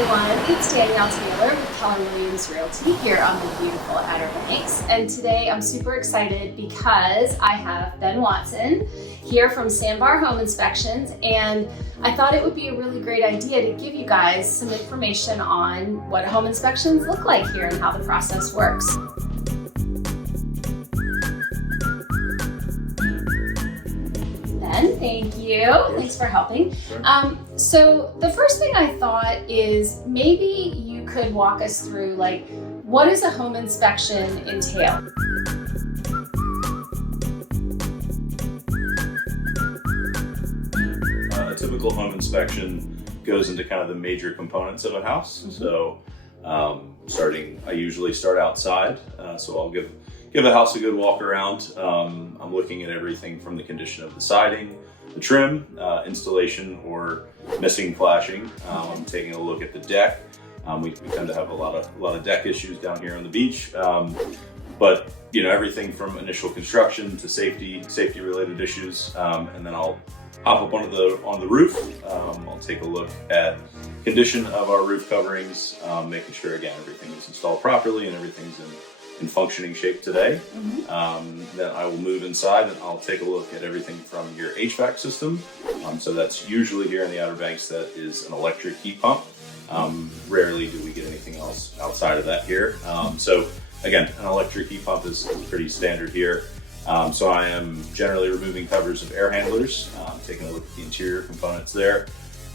everyone, it's Danielle Taylor with Keller William Realty here on the beautiful Outer Banks. And today I'm super excited because I have Ben Watson here from Sandbar Home Inspections, and I thought it would be a really great idea to give you guys some information on what home inspections look like here and how the process works. Ben, thank you. Thanks for helping. Sure. So the first thing I thought is maybe you could walk us through, like, what does a home inspection entail? A typical home inspection goes into kind of the major components of a house. Mm-hmm. So I usually start outside. So I'll give a house a good walk around. I'm looking at everything from the condition of the siding, the trim, installation or missing flashing. I'm taking a look at the deck. We tend to have a lot of deck issues down here on the beach. But everything from initial construction to safety related issues. And then I'll hop up on the roof. I'll take a look at condition of our roof coverings, making sure again everything is installed properly and everything's in functioning shape today. Mm-hmm. Then I will move inside and I'll take a look at everything from your HVAC system. So that's usually here in the Outer Banks, that is an electric heat pump. Rarely do we get anything else outside of that here. So again, an electric heat pump is pretty standard here. So I am generally removing covers of air handlers, taking a look at the interior components there.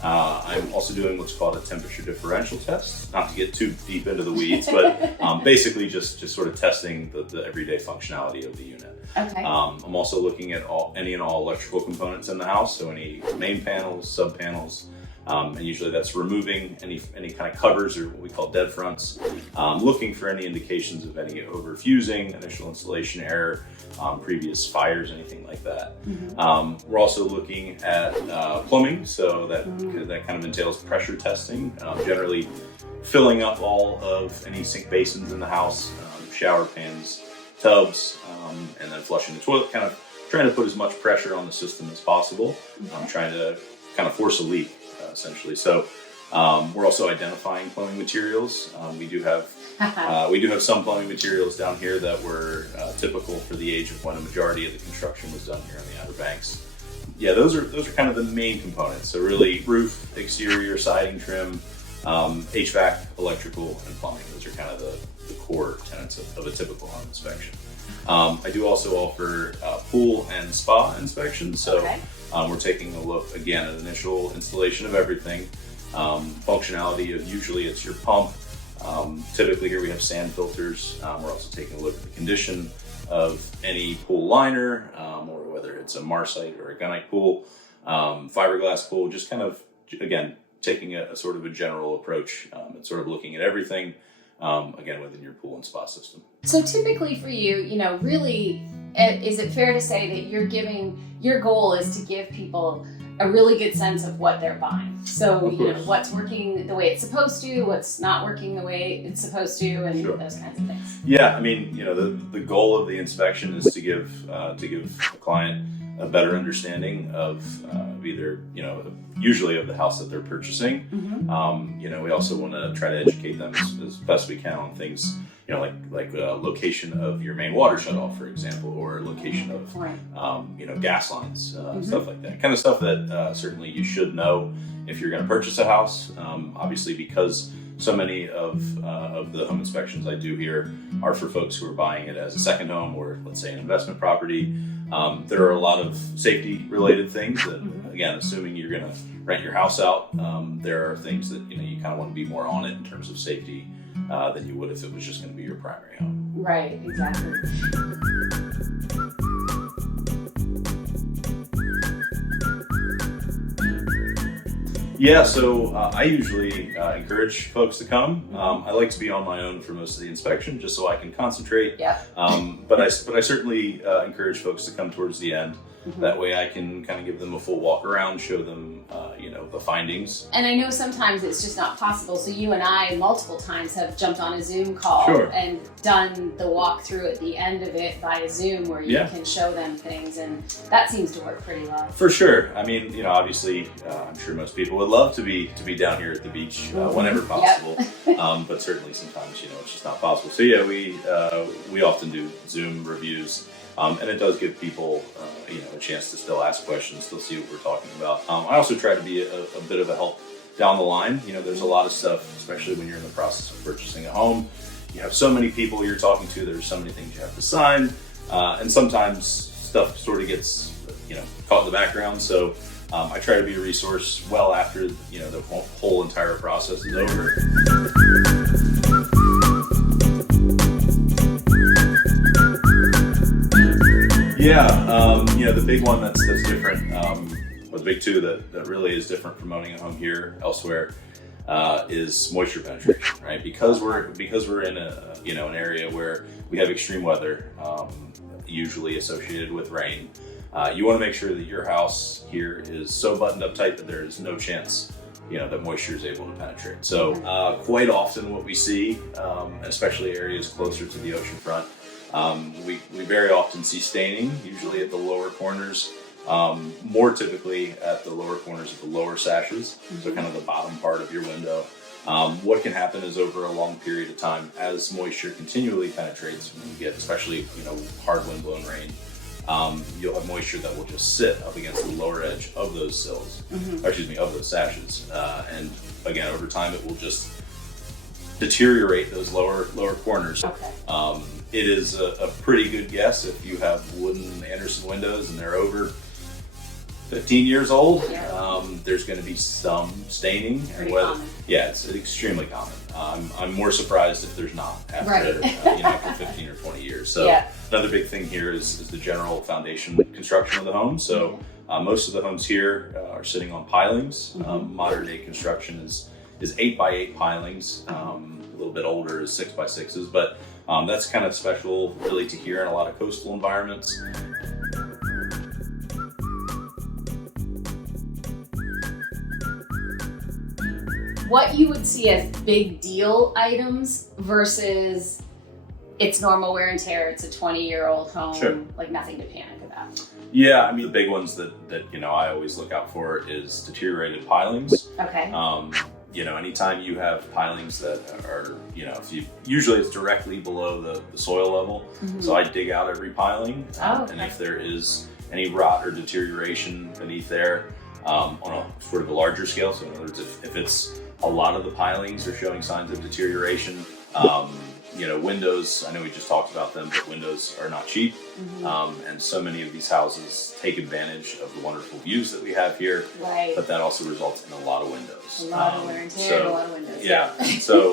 I'm also doing what's called a temperature differential test, not to get too deep into the weeds, but basically just sort of testing the everyday functionality of the unit. Okay. I'm also looking at any and all electrical components in the house, so any main panels, sub panels, and usually that's removing any kind of covers or what we call dead fronts, looking for any indications of any overfusing, initial installation error, previous fires, anything like that. Mm-hmm. We're also looking at plumbing, so that kind of entails pressure testing, generally filling up all of any sink basins in the house, shower pans, tubs, and then flushing the toilet, kind of trying to put as much pressure on the system as possible. Trying to kind of force a leak, essentially. So we're also identifying plumbing materials. We do have some plumbing materials down here that were typical for the age of when a majority of the construction was done here on the Outer Banks. Yeah, those are kind of the main components. So really, roof, exterior, siding, trim, HVAC, electrical, and plumbing. Those are kind of the core tenets of a typical home inspection. I do also offer pool and spa inspections. So we're taking a look again at initial installation of everything, functionality of usually it's your pump. Typically here we have sand filters. We're also taking a look at the condition of any pool liner, or whether it's a Marsite or a gunite pool, fiberglass pool, just kind of, again, taking a sort of a general approach and sort of looking at everything, again, within your pool and spa system. So typically for you, really, is it fair to say that your goal is to give people a really good sense of what they're buying? So, what's working the way it's supposed to, what's not working the way it's supposed to, and those kinds of things. Yeah, I mean, the goal of the inspection is to give a client a better understanding of either, usually of the house that they're purchasing. Mm-hmm. We also want to try to educate them as best we can on things, like location of your main water shutoff, for example, or location of, gas lines, stuff like that. Kind of stuff that certainly you should know if you're going to purchase a house. Obviously, because so many of the home inspections I do here are for folks who are buying it as a second home or, let's say, an investment property. There are a lot of safety related things that, again, assuming you're going to rent your house out, there are things that you kind of want to be more on it in terms of safety than you would if it was just going to be your primary home. Right, exactly. Yeah, so I usually encourage folks to come. I like to be on my own for most of the inspection, just so I can concentrate. Yeah. But I certainly encourage folks to come towards the end. That way I can kind of give them a full walk around, show them, the findings. And I know sometimes it's just not possible. So you and I multiple times have jumped on a Zoom call and done the walkthrough at the end of it via Zoom where you can show them things. And that seems to work pretty well. For sure. I mean, obviously, I'm sure most people would love to be down here at the beach whenever possible, but certainly sometimes it's just not possible. So yeah, we often do Zoom reviews, and it does give people a chance to still ask questions, still see what we're talking about. I also try to be a bit of a help down the line. There's a lot of stuff, especially when you're in the process of purchasing a home. You have so many people you're talking to. There's so many things you have to sign, and sometimes stuff sort of gets caught in the background. So I try to be a resource well after the whole entire process is over. Yeah, the big one that's different, or the big two that really is different from owning a home here elsewhere, is moisture penetration, right? Because we're in an area where we have extreme weather, usually associated with rain. You want to make sure that your house here is so buttoned up tight that there is no chance that moisture is able to penetrate. So quite often what we see, especially areas closer to the ocean front, we very often see staining, usually at the lower corners, more typically at the lower corners of the lower sashes, so kind of the bottom part of your window. What can happen is over a long period of time, as moisture continually penetrates, when you get especially hard wind-blown rain, you'll have moisture that will just sit up against the lower edge of those sills, or excuse me, of those sashes. And again, over time, it will just deteriorate those lower corners. Okay. It is a pretty good guess if you have wooden Anderson windows and they're over 15 years old, there's going to be some staining. Pretty common. Yeah, it's extremely common. I'm more surprised if there's not after after 15 or 20 years. So another big thing here is the general foundation construction of the home. So most of the homes here are sitting on pilings. Modern day construction is 8x8 pilings. A little bit older is 6x6s, but that's kind of special really to here in a lot of coastal environments. What you would see as big deal items versus it's normal wear and tear, it's a 20-year-old home, like nothing to panic about. Yeah, I mean, the big ones that I always look out for is deteriorated pilings. Okay. Anytime you have pilings that are, usually it's directly below the soil level. So I dig out every piling, and if there is any rot or deterioration beneath there, on a sort of a larger scale. So in other words, if it's a lot of the pilings are showing signs of deterioration, windows, I know we just talked about them, but windows are not cheap. And so many of these houses take advantage of the wonderful views that we have here, but that also results in a lot of windows. A lot of wear and tear, a lot of windows. Yeah, so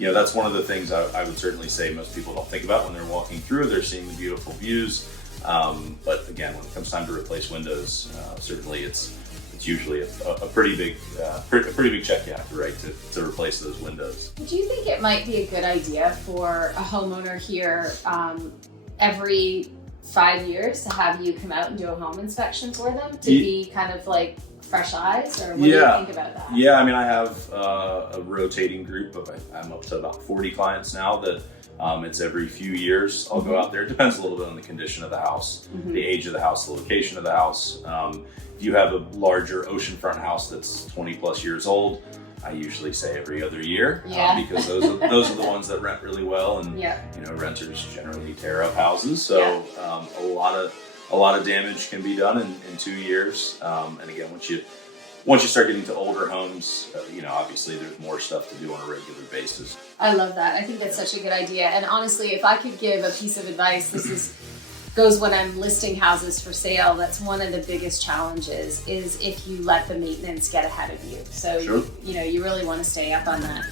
that's one of the things I would certainly say most people don't think about when they're walking through. They're seeing the beautiful views. But again, when it comes time to replace windows, certainly it's usually a pretty big check you have to write to replace those windows. Do you think it might be a good idea for a homeowner here every 5 years to have you come out and do a home inspection for them to be kind of like fresh eyes, or what do you think about that? Yeah, I mean, I have a rotating group of, I'm up to about 40 clients now that it's every few years I'll go out there. It depends a little bit on the condition of the house, the age of the house, the location of the house. If you have a larger oceanfront house that's 20 plus years old, I usually say every other year, because those are the ones that rent really well, and renters generally tear up houses. So a lot of damage can be done in 2 years. And again, once you start getting to older homes, obviously there's more stuff to do on a regular basis. I love that. I think that's such a good idea. And honestly, if I could give a piece of advice, goes when I'm listing houses for sale. That's one of the biggest challenges is if you let the maintenance get ahead of you. So you really want to stay up on that.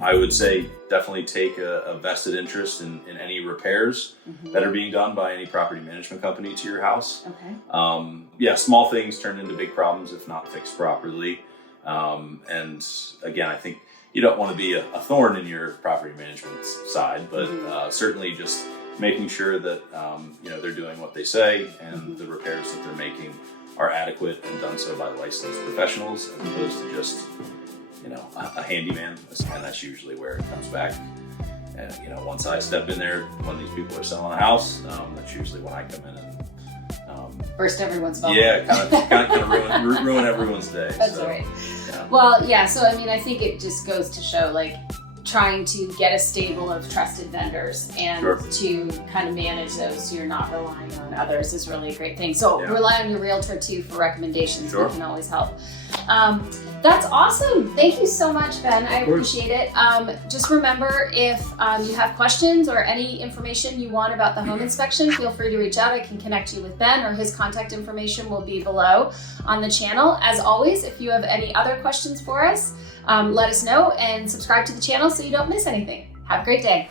I would say definitely take a vested interest in any repairs that are being done by any property management company to your house. Okay. Small things turn into big problems if not fixed properly. And again, I think you don't want to be a thorn in your property management side, but certainly just making sure that they're doing what they say, and the repairs that they're making are adequate and done so by licensed professionals, as opposed to just a handyman, and that's usually where it comes back And you know, once I step in there, when these people are selling a house, that's usually when I come in and burst everyone's bubble. yeah, kind of ruin everyone's day. That's so, right. Yeah. Well, yeah. So I mean, I think it just goes to show, like, trying to get a stable of trusted vendors and Sure. to kind of manage those so you're not relying on others is really a great thing. So Yeah. rely on your realtor too for recommendations. Sure. We can always help. That's awesome. Thank you so much, Ben. I Of course. appreciate it. Just remember, if you have questions or any information you want about the home inspection, feel free to reach out. I can connect you with Ben, or his contact information will be below on the channel. As always, if you have any other questions for us, let us know and subscribe to the channel so you don't miss anything. Have a great day.